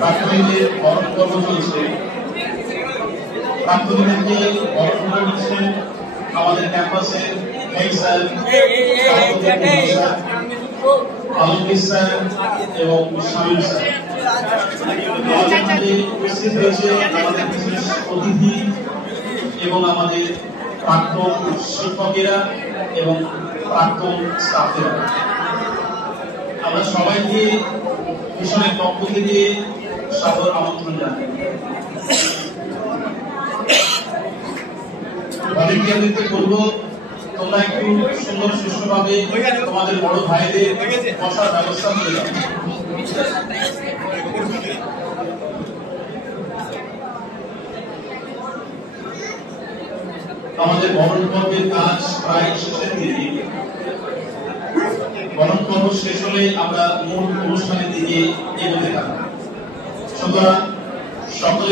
প্রাক্তনীদের বরণ পর্ব চলছে। প্রাক্তনীদেরকে বরণ করে দিচ্ছেন আমাদের ক্যাম্পাসের হেড স্যার আলমগীর স্যার এবং শামীম স্যার। আমাদের মধ্যে উপস্থিত হয়েছে আমাদের বিশেষ অতিথি এবং আমাদের প্রাক্তন শিক্ষকেরা এবং প্রাক্তন স্টাফেরা। আমরা সবাইকে মিশনের পক্ষ থেকে সাদর আমন্ত্রণ জানাই। ভলেন্টিয়ারদেরকে বলবো তোমরা একটু সুন্দর সুষ্ঠুভাবে তোমাদের বড় ভাইদের বসার ব্যবস্থা করে দাও। আমাদের বরণ পর্বের কাজ প্রায় শেষের দিকে। বরণ পর্ব শেষ হলে আমরা মূল অনুষ্ঠানের দিকে এগোতে থাকবো। সুতরাং সকলে